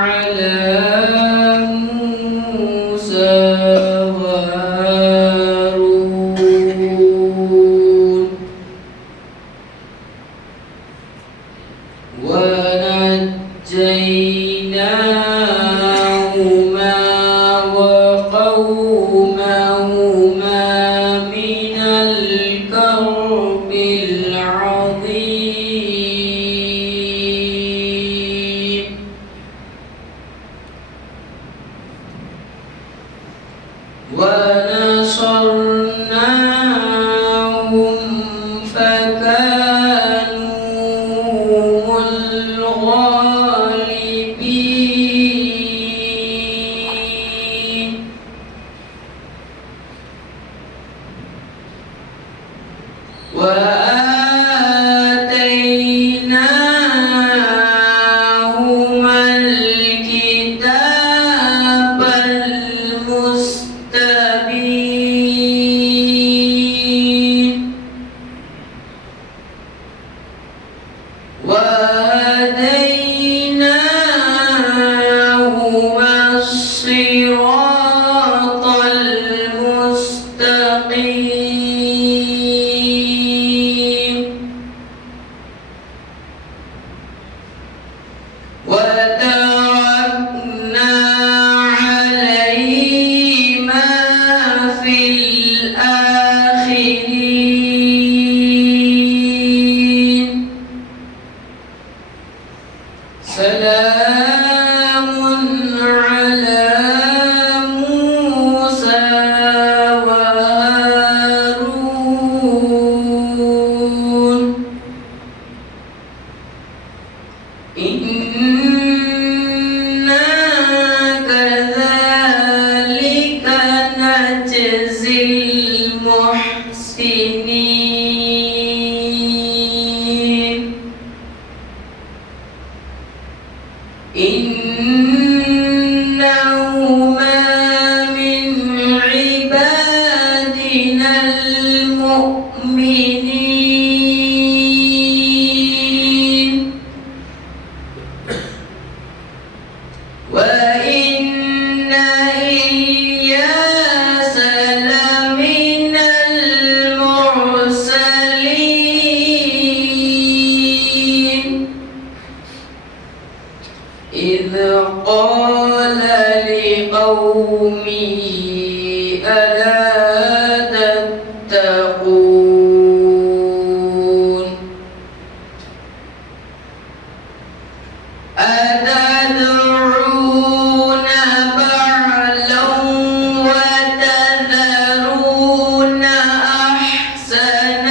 على موسى وهارون ونجيناهما وقومهما من الكرب العظيم ونصرناهم فكانوا هم الغالبين وآتيناهما الكتاب المستبين وهديناهما الصراط المستقيم وتركنا عليهما في الآخرين سلام على موسى وهارون إنا كذلك نجزي المحسنين إنهما من عبادنا المؤمنين وإن إلياس لمن المرسلين إذ قال لقومه ألا تتقون أتدعون بعلا وتذرون أحسن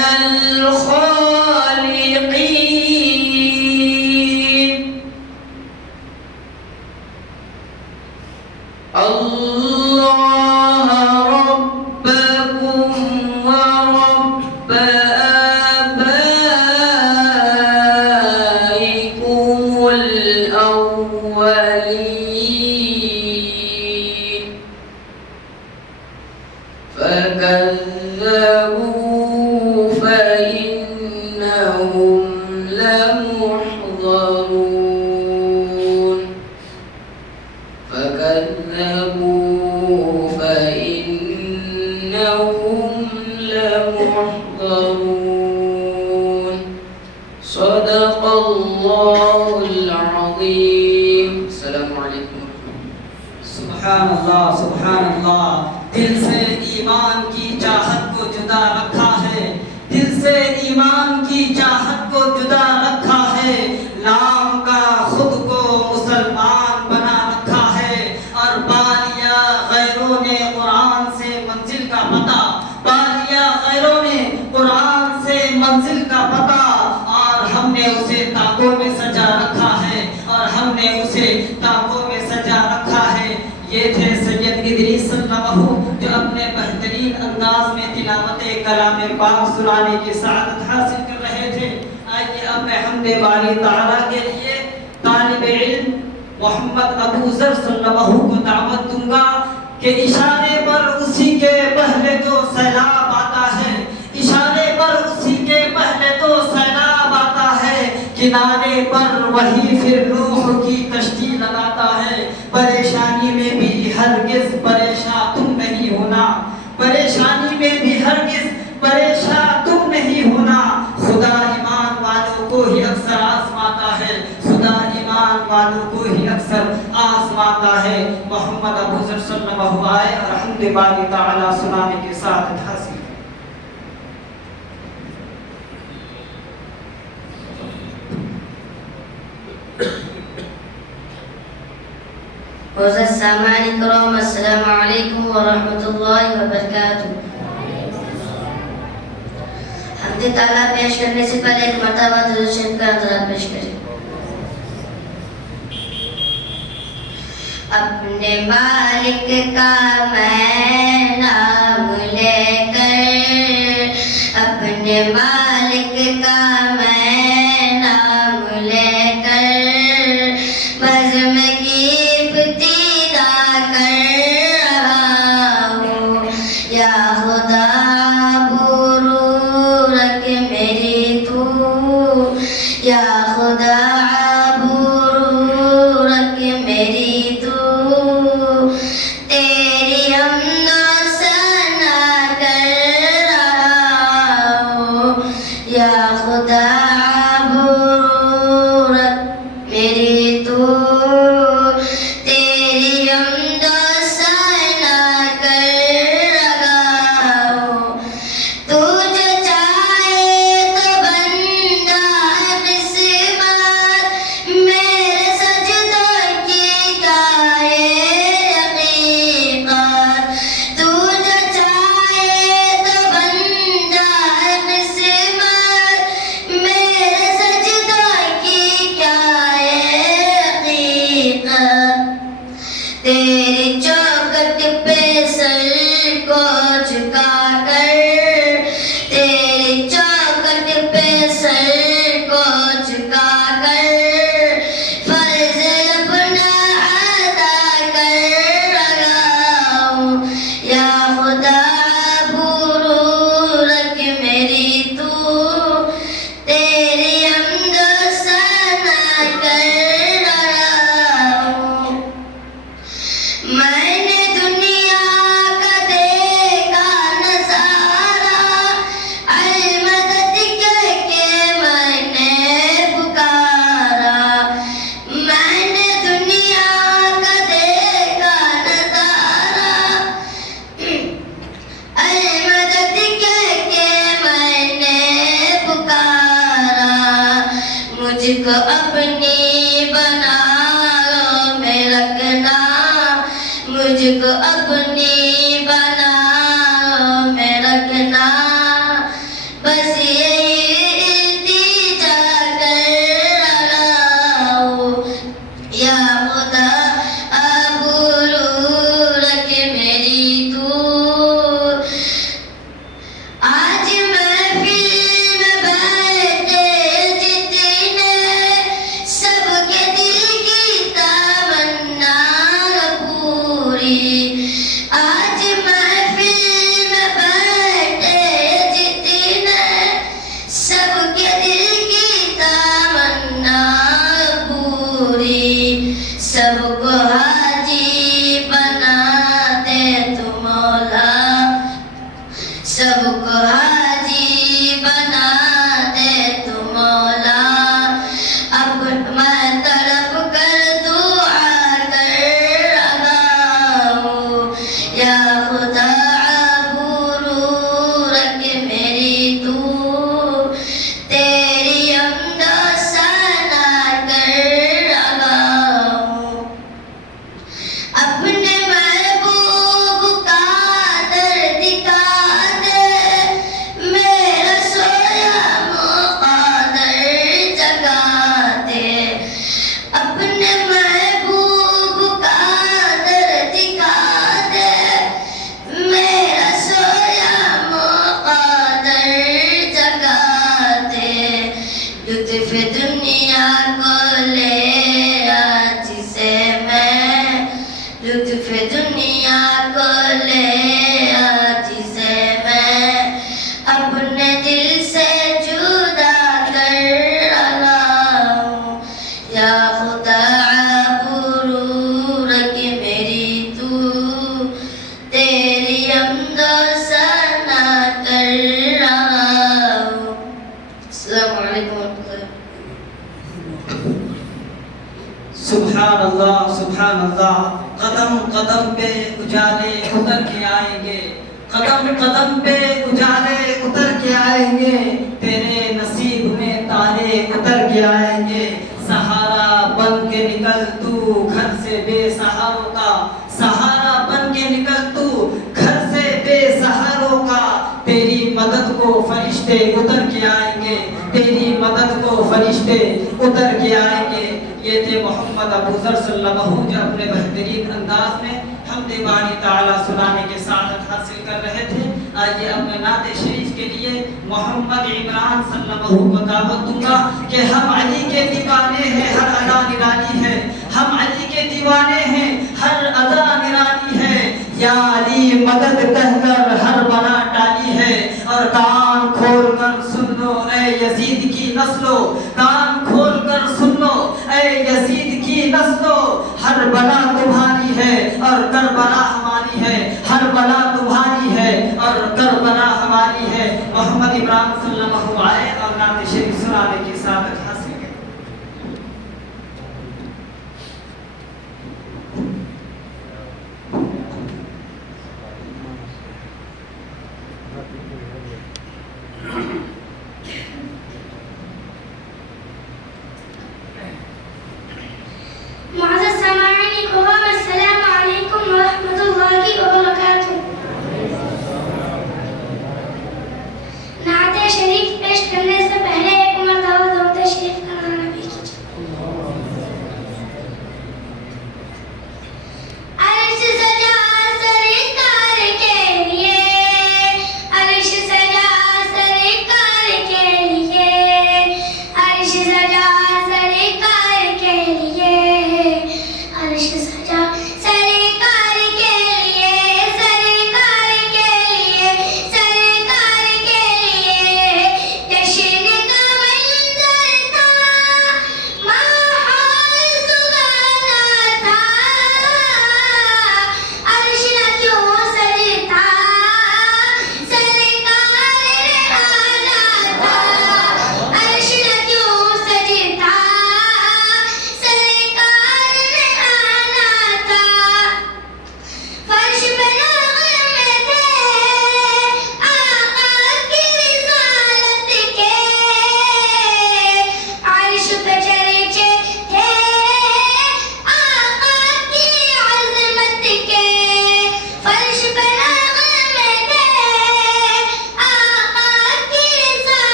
الخالقين الله ربكم ورب آبائكم الأولين فكذبوا فإنهم لمحضرون فكذبوا فإنهم لمحضرون صدق الله العظيم السلام عليكم سبحان اللہ دل سے ایمان کی چاہت کو جدا رکھا ہے دل سے ایمان کی چاہت کو جدا رکھا ہے نام کا خود کو مسلمان بنا رکھا ہے اور پالیا غیروں نے قرآن سے منزل کا پتہ پالیا غیروں نے قرآن سے منزل کا پتہ اور ہم نے اسے تاکوں میں سجا رکھا ہے اور ہم نے اسے تاکوں میں سجا رکھا ہے یہ تھے سید ادریس صلی اللہ جو اپنے بہترین انداز میں تلاوت کلام پاک سنانے کی سعادت حاصل کر رہے تھے آئیے اب میں حمد باری تعالیٰ کے لیے طالب علم محمد ابو ذر صلی اللہ کو دعوت دوں گا کہ اشارے پر اسی کے پہلے تو سیلاب آتا ہے اشارے پر اسی کے پہلے تو سیلاب آتا ہے کنارے پر وہی پھر نوح والوں کو ہی اکثر آزماتا ہے۔ محمد ابو ذر صلی اللہ آئے اور حمد باری تعالیٰ سنانے کے ساتھ حاصل۔ معزز سامعین کرام، السلام علیکم ورحمۃ اللہ وبرکاتہ۔ حمد تعالیٰ پیش کرنے سے پہلے ایک مرتبہ درود شریف کا نظرات پیش کریں۔ اپنے مالک کا میں نام لے کر، اپنے مالک کا میں نام لے کر بزم کی ابتدا کر رہا ہوں۔ یا خدا برو رکھ میری تو، یا خدا برو رکھ میری تو، تیری حمد و ثنا کر رہا ہوں۔ یا خدا برو رکھ میری تو، تیری حمد و ثنا کر رہا ہوں۔ تو جو چاہے تو بندہ قسمت، میرے سجدوں کی گائے حقیقت۔ تو جو چاہے تو بندہ قسمت، میرے سجدوں کی گائے حقیقت۔ تیری چوکھٹ پہ سر کو جھکا کر، تیری چوکھٹ پہ سر کو جھکا کر فرض اپنا ادا کر رہا ہوں۔ یا خدا برو رکھ میری تو، تیری حمد و ثنا کر رہا ہوں۔ میں نے دنیا کا دیکھا نظارہ، المدد کہہ کے میں نے پکارا۔ میں نے دنیا کا دیکھا نظارہ، المدد کہہ کے میں نے پکارا۔ مجھ کو اپنی بناؤ میں رکھنا، مجھ کو اپنی بناؤ میں رکھنا، بس یہی التجا کر رہا ہوں۔ یا خدا برو رکھ میری تو، آج محفل میں بیٹھے جتنے، سب کے دل کی تمنا پوری۔ آج محفل میں بیٹھے جتنے، سب کے دل کی تمنا پوری۔ سب کو حاجی بنا دے تو مولا، سب کو حاجی بنا دے تو مولا۔ اب میں تڑپ کر دعا کر رہا ہوں۔ یا خدا برو رکھ میری تو، تیری حمد و ثنا کر رہا ہوں۔ سبحان اللہ قدم قدم پہ اجالے اتر کے آئیں گے قدم قدم پہ اجالے اتر کے آئیں گے تیرے نصیب میں تارے اتر کے آئیں گے سہارا بن کے نکل تو گھر سے بے سہاروں کا سہارا بن کے نکل تو گھر سے بے سہاروں کا تیری مدد کو فرشتے اتر کے آئیں گے تیری مدد کو فرشتے اتر کے آئیں گے یہ تھے محمد ابو ذر صلی اللہ علیہ وسلم جو اپنے بہترین انداز میں حمد باری تعالیٰ سنانے کے ساتھ حاصل کر رہے تھے آئیے اپنے نعت شریف کے لیے محمد عمران صلی اللہ علیہ وسلم کو دعوت دوں گا کہ ہم علی کے دیوانے ہیں ہر ادا نرالی ہے ہم علی کے دیوانے ہیں ہر ادا نرالی ہے یا علی مدد کہہ کر ہر بنا ٹالی ہے اور کان کھول کر سن لو اے یزید کی نسلو کان کھول کر سن لو اے یزید کی نسلو ہر بلا تمہاری ہے اور کربلا ہماری ہے ہر بلا تمہاری ہے اور کربلا ہماری ہے محمد عمران صلی اللہ علیہ وسلم آئے اور نعت شریف سنانے کی سعادت حاصل کریں معزز سامعین کرام السلام علیکم ورحمۃ اللہ وبرکاتہ نعت شریف پیش کرنے سے پہلے ایک مرتبہ درود شریف کا نام نبی کیجیے عرش سجا سرکار کے لیے عرش سجا سرکار کے لیے عرش سجا سرکار کے لیے عرش سجا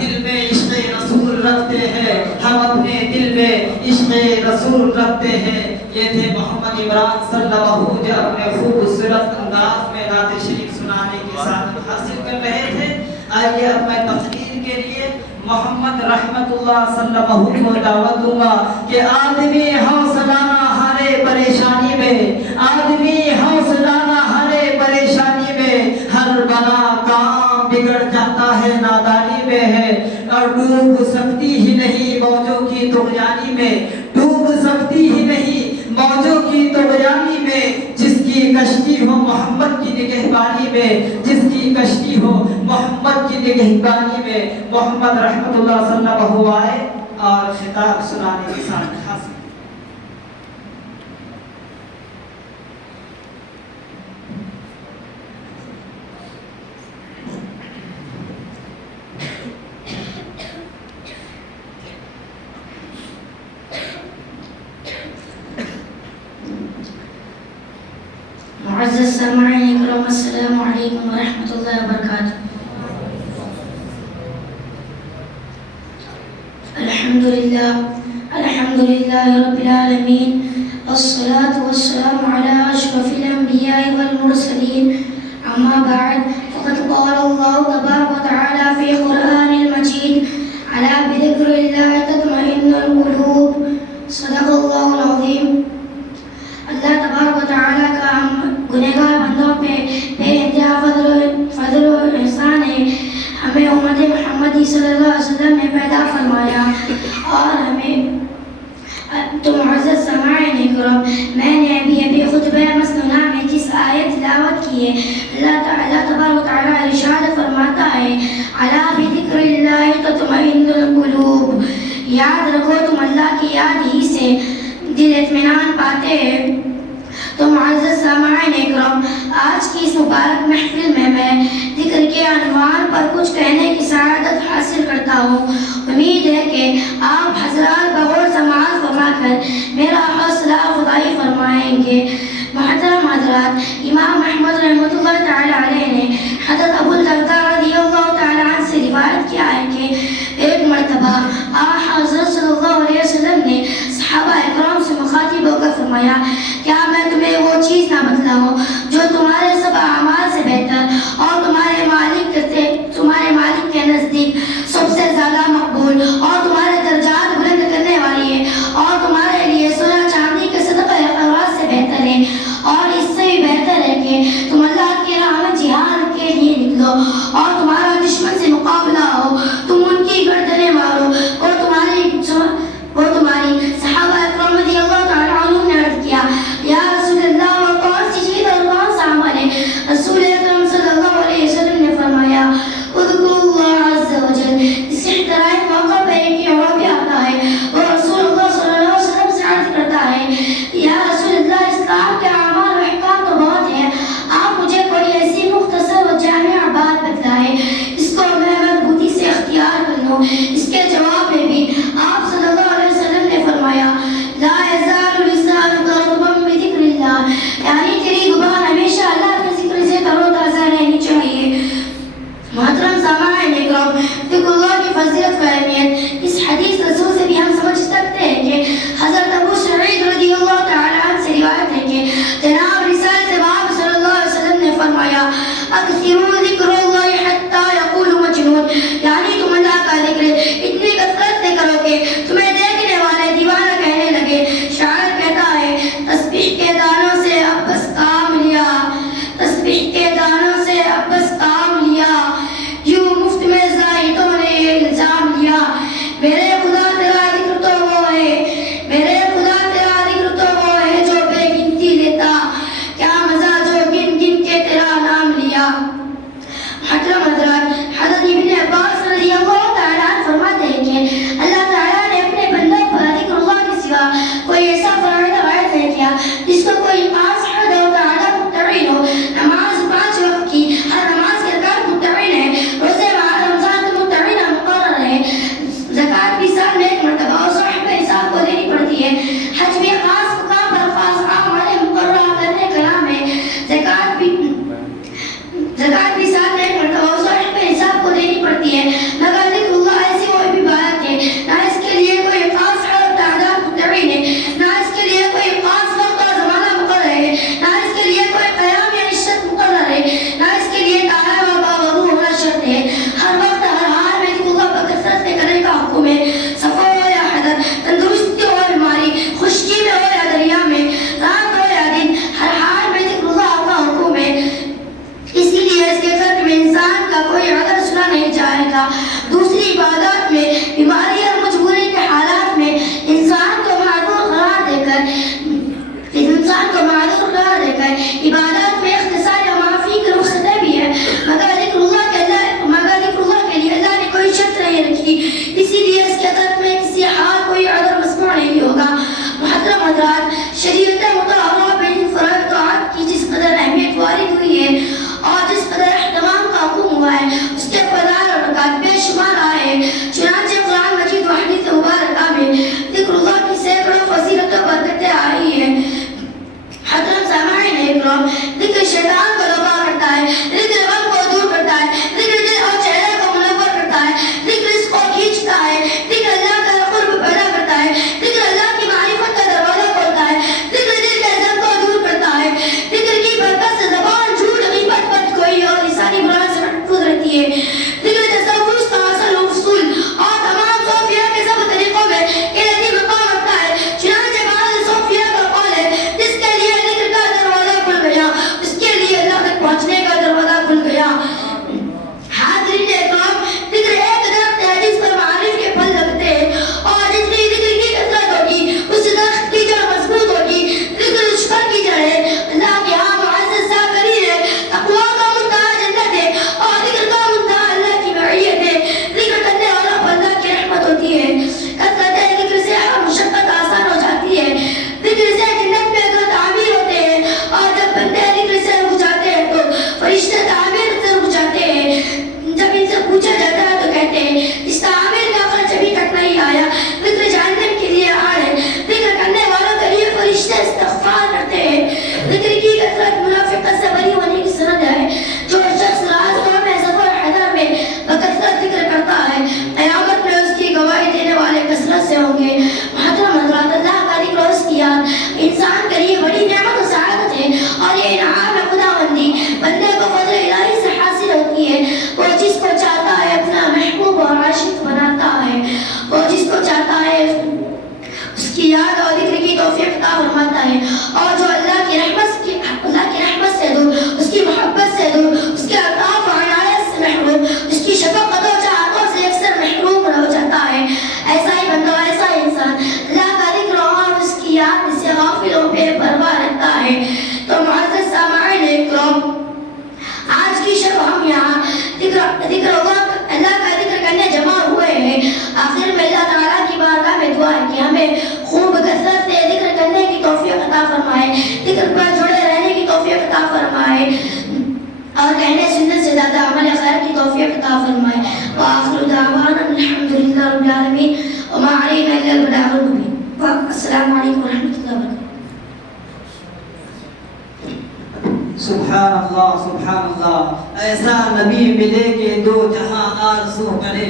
دل میں عشق رسول رکھتے ہیں، ہم اپنے دل میں عشق رسول رکھتے ہیں۔ یہ تھے محمد عمران صلی اللہ علیہ وسلم جو اپنے خوبصورت انداز میں نعت شریف سنانے کے ساتھ حاصل کر رہے تھے۔ آئیے اب میں تقریر کے لیے محمد رحمت اللہ صلی اللہ علیہ وسلم کو دعوت دوں گا کہ آدمی حوصلہ نہ ہارے پریشانی میں، آدمی حوصلہ نہ ہارے پریشانی میں، ہر بنا کام بگڑ جاتا ہے نادانی میں ہے، اور ڈوب سکتی ہی نہیں موجوں کی طغیانی میں، ڈوب سکتی ہی نہیں موجوں کی طغیانی میں، جس کی کشتی ہو محمد کی نگہبانی میں، جس کی کشتی ہو محمد کی نگہبانی میں۔ محمد رحمت اللہ صلی اللہ علیہ وسلم آئے اور خطاب سنانے کے ساتھ حاصل۔ معزز سامعین اکرام، السلام علیکم ورحمۃ اللہ وبرکاتہ۔ الحمد للہ رب العالمین، والصلاة والسلام علی اشرف الانبیاء والمرسلین، اما بعد فقد قال اللہ تبارک وتعالی فی قرآن المجید الا بذکر اللہ تطمئن القلوب، صدق اللہ العظیم۔ اللہ تبارک و تعالیٰ کا ہم گنہگار بندوں پہ بے انتہا فضل و احسان ہے۔ ہمیں امت محمدی صلی اللہ علیہ وسلم نے پیدا فرمایا اور ہمیں تو معزز سامعین اکرام، میں نے ابھی خطبہ مسنونہ میں جس آیت تلاوت کی ہے، اللہ تعالیٰ تبارک و تعالیٰ ارشاد فرماتا ہے الا بذکر اللہ تطمئن القلوب، یاد رکھو تم اللہ کی یاد ہی سے دل اطمینان پاتے ہیں۔ تو معزز سامعین اکرام، آج کی اس مبارک محفل میں ذکر کے عنوان پر کچھ کہنے کی سعادت حاصل کرتا ہوں۔ امید ہے کہ آپ حضرات بغور سماعت فرما کر میرا حوصلہ افزائی فرمائیں گے۔ محترم حضرات، امام احمد رحمۃ اللہ تعالی علیہ نے حضرت ابو الدرداء رضی اللہ تعالی عنہ سے روایت کیا ہے کہ ایک مرتبہ حضرت صلی اللہ علیہ وسلم نے صحابہ اکرام سے مخاطب ہو کر فرمایا، کیا میں تمہیں وہ چیز نہ بتلاؤں جو تمہارے سب اعمال سے بہتر اور تمہارے مالک کے نزدیک سب سے زیادہ مقبول اور تمہارے درجات بلند کرنے والی ہے، اور تمہارے لیے سونا چاندی کے صدقہ خیرات سے بہتر ہے، اور اس سے بھی بہتر ہے کہ تم اللہ کی راہ میں جہاد کے لیے نکلو اور تمہارا دشمن سے مقابلہ ہو، تم ان کی گردنیں مارو اور تمہاری صحابہ اکرام رضی اللہ تعالی عنہم نے عرض کیا، یا رسول اللہ وہ کون سی چیز اور کون سا عمل ہے؟ رسول اکرم صلی اللہ علیہ وسلم نے فرمایا، اذکروا اللہ عز وجل۔ اس اختراعی موقع پر ایک اور بھی آتا ہے، وہ رسول اللہ صلی اللہ علیہ وسلم سے عرض کرتا ہے، یا رسول اللہ اسلام کے اعمال و احکام تو بہت ہیں، آپ مجھے کوئی ایسی مختصر و جامع بات بتلائیں اس کو میں مضبوطی سے اختیار کر لوں۔ اس کے جواب میں بھی آپ صلی اللہ علیہ وسلم نے فرمایا، لا یزال لسانک رطبا بذکر اللہ، یعنی تیری زبان ہمیشہ اللہ کے ذکر سے تر و تازہ رہنی چاہیے۔ محترم سامعین اکرام، ذکر اللہ کی فضیلت و اہمیت اس حدیث رسول سے بھی ہم سمجھ سکتے ہیں کہ حضرت ابو سعید رضی اللہ تعالی عنہ سے روایت ہے کہ جناب رسالت باب صلی اللہ علیہ وسلم نے فرمایا، اکثروا ذکر اللہ حتی یقول مجنون، یعنی تم اللہ کا ذکر اتنے دوسری عبادات میں بیماری اور مجبوری کے حالات میں انسان کو معذور قرار دے کر عبادات میں اختصار اور معافی کی رخصتیں بھی ہے، مگر ذکر اللہ کے لیے اللہ نے کوئی شرط نہیں رکھی، اسی لیے اس کے ترک میں کسی حال کوئی عذر مسموع نہیں ہوگا۔ محترم حضرات، شریعت مطہرہ میں ان فرائض طاعت کی جس قدر اہمیت وارد ہوئی ہے اور جس قدر اہتمام کا حکم ہوا ہے، اس کے فضائل اور برکات بے شمار آئے ہیں۔ چنانچہ قرآن مجید و حدیث مبارکہ میں ذکر اللہ کی سینکڑوں فضیلتوں اور برکتیں آئی ہیں۔ حضرت سامعین اکرام، ذکر شیطان کو دبا کرتا ہے، ذکر غم کو دور کرتا ہے، ذکر دل اور چہرے کو منور کرتا ہے، ذکر اس کو کھینچتا ہے، ذکر اللہ کا قرب پیدا کرتا ہے، ذکر اللہ کی معرفت کا دروازہ کھولتا ہے، ذکر دل کے غم کو دور کرتا ہے، ذکر کی برکت سے زبان جھوٹ غیبت بدگوئی اور لسانی برائی سے محفوظ رہتی ہے، ذکر تصوف کا اصل و اصول اور تمام صوفیہ کے سب طریقوں میں الہی مقام رکھتا ہے۔ چنانچہ بعض صوفیہ کا قول ہے جس کے لیے ذکر کا دروازہ کھل گیا اس کے لیے اللہ تک پہنچنے کا دروازہ کھل گیا۔ حاضرین اکرام، ذکر ایک درخت ہے جس پر معارف کے پھل لگتے ہیں، اور جتنی ذکر کی کثرت ہوگی اس درخت کی جڑ مضبوط ہوگی۔ ذکر شکر کی جڑ ہے، اللہ کے ہاں معزز ذاکری ہے، تقویٰ کا منتہا جنت ہے، اور ذکر کا منتہا اللہ کی معیت ہے۔ ذکر کرنے والوں پر اللہ کی رحمت ہوتی ہے۔ کثرت ذکر سے ہر مشقت آسان ہو جاتی ہے، ذکر سے جنت میں گھر تعمیر ہوتے ہیں، اور جب بندے ذکر سے رک جاتے ہیں تو فرشتے تعمیر سے رک جاتے ہیں۔ جب ان سے پوچھا جاتا ہے تو کہتے ہیں اس تعمیر کا خرچ ابھی تک نہیں آیا، ذکر جہنم کے لیے آڑ ہے۔ ذکر کرنے والوں کے لیے فرشتے استغفار کرتے ہیں۔ ذکر کی کثرت منافقت سے بری ہونے کی سند ہے۔ جو شخص رازدوں میں سفر حضر میں بکثرت ذکر کرتا ہے، قیامت میں اس کی گواہی دینے والے کثرت سے ہوں گے۔ محترم حضرات، اللہ کا ذکر اور اس کی یاد انسان کے لیے بڑی نعمت و سعادت ہے، اور یہ انعام ہے خداوندی بندے کو فضل الہی سے حاصل ہوتی ہے۔ وہ جس کو چاہتا ہے اپنا محبوب اور عاشق بناتا ہے، وہ جس کو چاہتا ہے اس کی یاد اور ذکر کی توفیق عطا فرماتا ہے، اور جو اللہ کی رحمت سے دور، اس کی محبت سے دور، اس کے عطاف و عنایت سے محروم، اس کی شفقت و چاہتوں سے اکثر محروم ہو جاتا ہے، ایسا ہی بندہ، ایسا ہی انسان اللہ کا ذکر اور اس کی یاد سے غافل و بے پرواہ رہتا ہے۔ تو معزز سامعین اکرام، آج کی شب ہم یہاں اللہ کا ذکر کرنے جمع ہوئے ہیں۔ آخر میں اللہ تعالیٰ کی بارگاہ میں دعا ہے کہ ہمیں خوب کثرت سے ذکر کرنے کی توفیق عطا فرمائے، ذکر پر جڑے رہنے کی توفیق عطا فرمائے، اور کہنے سننے سے زیادہ عمل خیر کی توفیق عطا فرمائے۔ وآخر دعوانا الحمدللہ رب العالمین وما علینا الا البلاغ المبین۔ السلام علیکم ورحمۃ اللہ وبرکاتہ۔ سبحان اللہ، سبحان اللہ۔ ایسا نبی ملے کہ دو جہاں آرزو کرے،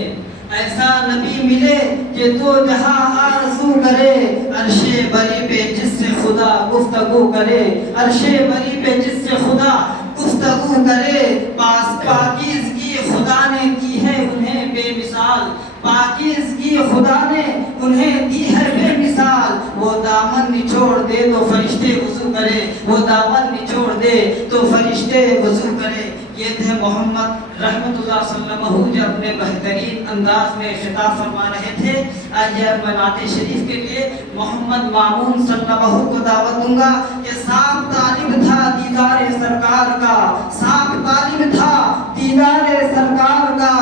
ایسا نبی ملے کہ دو جہاں آرزو کرے، عرش بری پہ جس سے خدا گفتگو کرے، عرش بری پہ جس سے خدا گفتگو کرے۔ پاکیزگی خدا نے دی ہے انہیں بے مثال، پاکیزگی خدا نے انہیں دی ہے بے مثال۔ وہ دامن نچوڑ دے تو فرشتے وضو کرے، وہ دامن نچوڑ دے تو فرشتے وضو کرے۔ یہ تھے محمد رحمت اللہ صلی اللہ علیہ وسلم جو اپنے بہترین انداز میں خطاب فرما رہے تھے۔ آئیے اب میں نعت شریف کے لیے محمد مامون صلی اللہ علیہ وسلم کو دعوت دوں گا کہ سانپ طالب تھا دیدار سرکار کا، سانپ طالب تھا دیدار سرکار کا،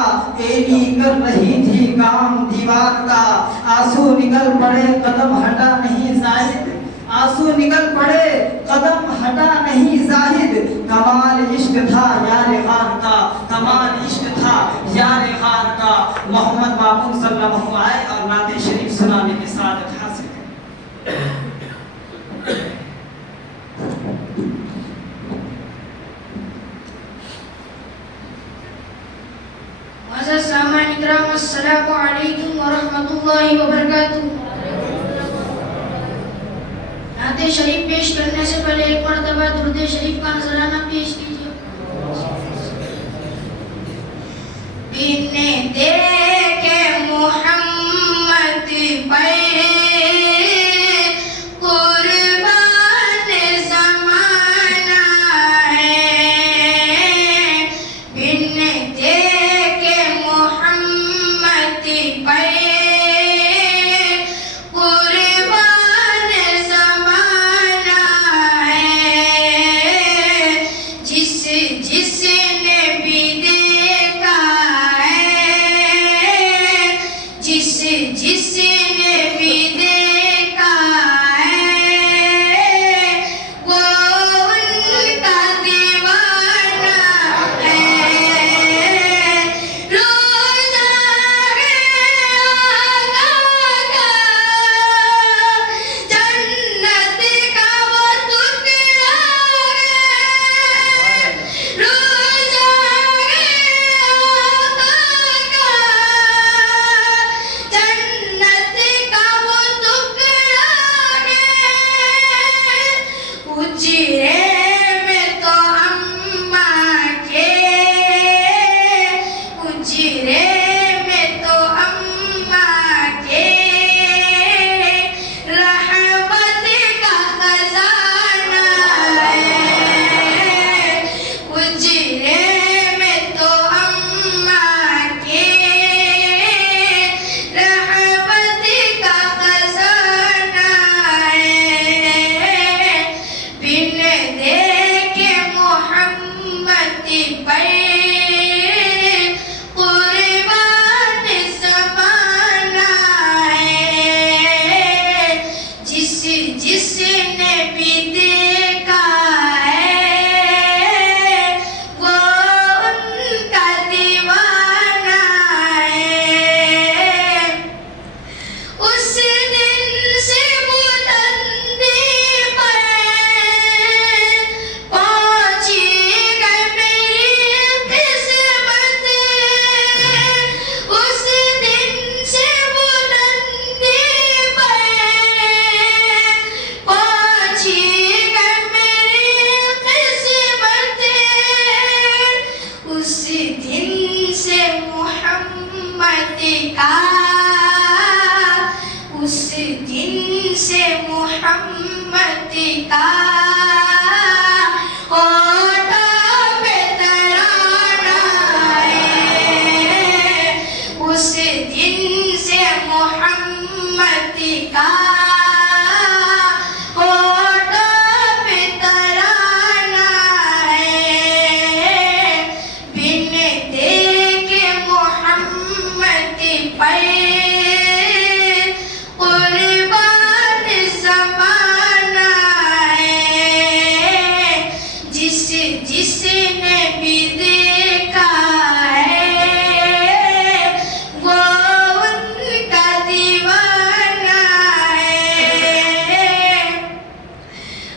ایلی کر رہی تھی کام دیوار کا، آنسو نکل پڑے قدم ہٹا نہیں زاہد، آنسو نکل پڑے قدم ہٹا نہیں زاہد، کمال عشق تھا یار غار کا، کمال عشق تھا یار غار کا۔ محمد مامون صلی اللہ علیہ وسلم آئے اور نعت شریف سنانے کی سعادت حاصل کریں۔ معزز سامعین کرام، السلام علیکم ورحمۃ اللہ وبرکاتہ۔ نعت شریف پیش کرنے سے پہلے ایک مرتبہ درود شریف کا نذرانہ پیش کیجیے۔ بن دیکھے محمد پہ قربان زمانہ ہے، بن دیکھے محمد جس نے بھی دیکھا وہ ان کا دیوانہ ہے روزہ ہے آقا کا جنت کا وہ ٹکڑا ہے روزہ ہے آقا کا جنت کا وہ ٹکڑا ہے اجرے میں تو اماں کے اجرے میں تو اماں کے رحمت کا خزانہ ہے اجرے میں تو اماں کے رحمت کا خزانہ ہے بن دیکھے محمد پر قربان زمانہ ہے جس نے بھی دیکھا ہے وہ ان کا دیوانہ ہے اس دن سے بلندی پر پہنچی گئی میری قسمت اس دن سے بلندی پر پہنچی گئی میری قسمت اس دن سے محمد کا اس دن سے محمد کا ہوٹوں پہ ترانہ ہے اس دن سے محمد کا ہوٹوں پہ ترانہ ہے بن دیکھے محمد پر قربان زمانہ ہے جس نے بھی دیکھا ہے وہ ان کا دیوانہ ہے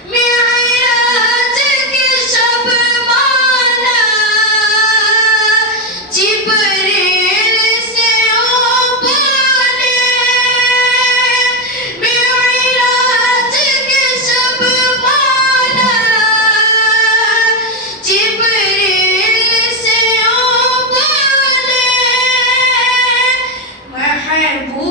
معراج کی شب مولا جبریل سے او بولے معراج کی شب مولا جبریل سے او بولے محبوب